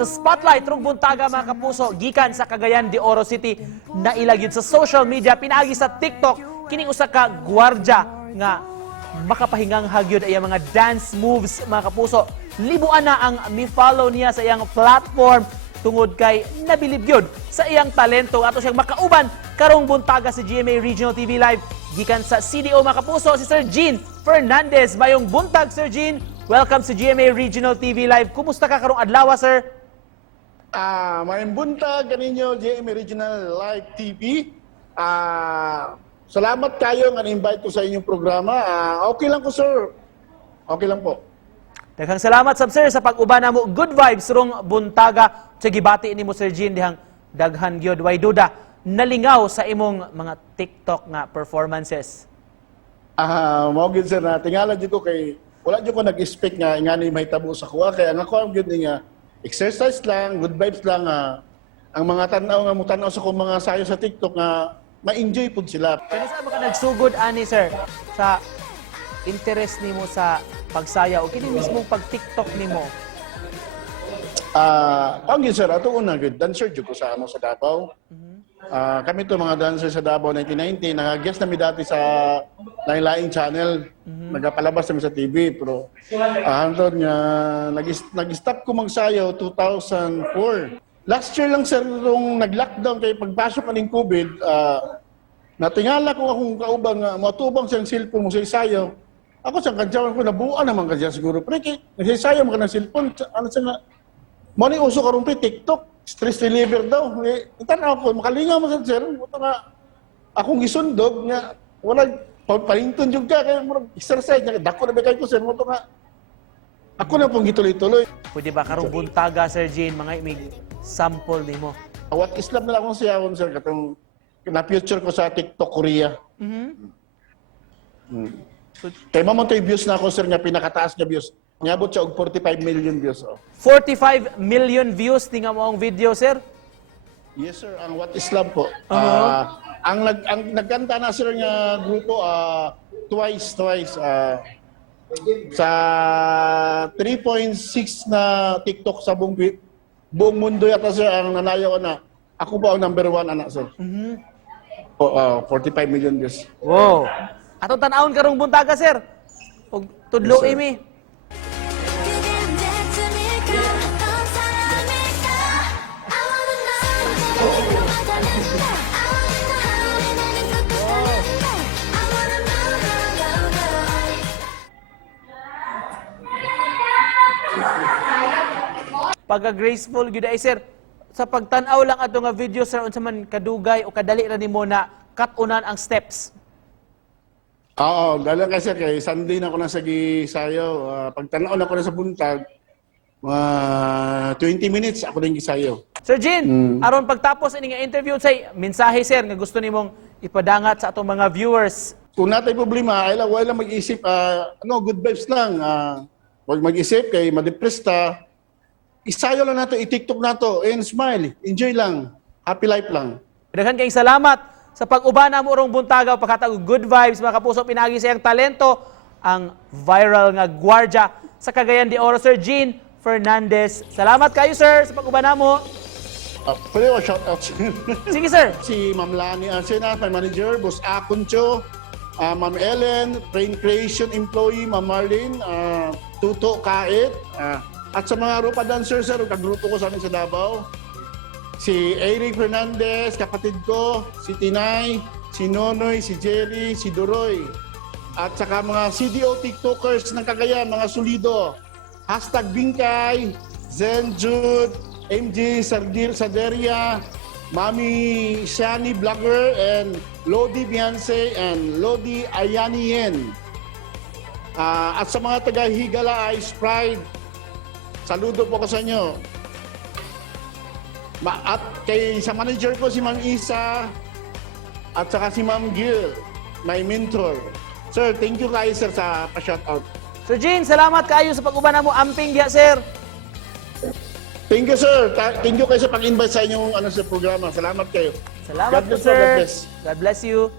sa spotlight rong buntaga mga kapuso gikan sa Cagayan de Oro City na ilagyod sa social media pinaagi sa TikTok kining usa ka gwardiya nga makapahingang hagyod ay mga dance moves mga kapuso. Libuan na ang mi-follow niya sa iyang platform tungod kay nabilib gyud sa iyang talento ato siyang makauban karong buntaga sa GMA Regional TV Live gikan sa CDO mga kapuso si Sir Gene Fernandez. Mayong buntag Sir Gene, welcome sa GMA Regional TV Live. Kumusta ka karong adlaw sir? Mayong buntag kaninyo GMA Regional Live TV. Salamat kayo nga invite ko sa inyong programa. Okay lang ko sir. Okay lang po. Daghang salamat sab sir sa pag-uban mo. Good vibes rong buntaga. Sa gibati nimo Sir Gene dihang daghan gyud way duda nalingaw sa imong mga TikTok nga performances. Mao gyud sir na tingala jud ko kay wala jud ko nag-expect nga ingani mahitabo sa kuha kay ang ako ang gyud nga exercise lang, good vibes lang. Ang mga tanaw nga mutanaw sa kong mga sayo sa TikTok nga ma-enjoy pud sila. Kani sa mga nagsugod ani sir sa interest nimo sa pagsaya o kini mismong pag-TikTok nimo? Ang yun sir, ato una good dancer jud ko sa sa Davao. Kami to mga dancer sa Davao 1990, nag-guest nami dati sa lain-laing channel. Nagapalabas kami sa TV pero hantod nga nag-stop ko magsayaw 2004. Last year lang sir nung nag-lockdown kay pagpasok aning COVID, natingala ko akong kaubang nga matubang siyang cellphone mo sa isayaw. Ako sa kadyawan ko nabuan naman kadya siguro. Pero nagsayaw mo ka ng cellphone, ano sa nga mo ni uso karong TikTok, stress reliever daw. Itanaw ko makalingaw mo sa sir, buto nga akong gisundog nga wala palinton jud ka kay mo exercise nga dako na ba kay ko sir, buto nga ako na pong gituloy-tuloy. Pwede ba karong buntaga Sir Gene mga imig sample nimo? What is love na lang akong siyawon sir katong na future ko sa TikTok Korea. Kay mamontoy views na ako sir nga pinakataas nga views. Niabot siya og 45 million views. 45 million views tinga mo ang video sir? Yes sir, ang What is Love po. Ang nagkanta na sir nga grupo twice sa 3.6 na TikTok sa buong mundo yata sir ang nanayaw na. Ako po ang number 1 anak sir. 45 million views. Wow. Atong tan-awon karong buntaga sir. Og tudlo Yes, sir. imi. Pagka-graceful gyud ay sir. Sa pagtan-aw lang ato nga video sir unsa man kadugay o kadali ra nimo na cut-unan ang steps. Oo, dala ka sir kay Sunday na ako na sa gisayaw. Pagtanaw na ako na sa buntag, mga 20 minutes ako din gisayaw. Sir Gene, aron pagtapos ini nga interview say mensahe sir nga gusto nimong ipadangat sa atong mga viewers. Kung natay problema, ay lang wala mag-isip, good vibes lang. Huwag mag-isip kay ma-depress ta. Isayaw lang nato, i-TikTok nato, and smile. Enjoy lang. Happy life lang. Daghan kayong salamat sa pag-ubana mo rong buntaga pagkatag good vibes mga kapuso pinagi sa iyang talento ang viral nga gwardiya sa Cagayan de Oro Sir Gene Fernandez. Salamat kayo sir sa pag-ubana mo. Pwede ko shout out. Sige sir. Si Ma'am Lani Arsenas, my manager, Boss Akuncho, Ma'am Ellen, Train Creation employee, Ma'am Marlene, Tuto Kait, at sa mga Rupa dancers, sir, kagrupo ko sa amin sa Davao. Si Eric Fernandez, kapatid ko, si Tinay, si Nonoy, si Jerry, si Duroy. At saka mga CDO TikTokers ng Cagayan, mga solido. #Bingkay, Zen Jude, MJ Saderia, Mami Shani Blogger, and Lodi Beyonce, and Lodi Ayanien. At sa mga taga-Higala Ice Pride, saludo po ko sa inyo. At kay sa manager ko si Ma'am Isa at saka si Ma'am Gil, my mentor. Sir, thank you kayo sir sa pa-shoutout. Sir Gene, salamat kayo sa pag-ubana mo amping diha sir. Thank you sir. Thank you kayo sa pag-invite sa inyong sa programa. Salamat kayo. Salamat God po bless, sir. God bless. God bless you.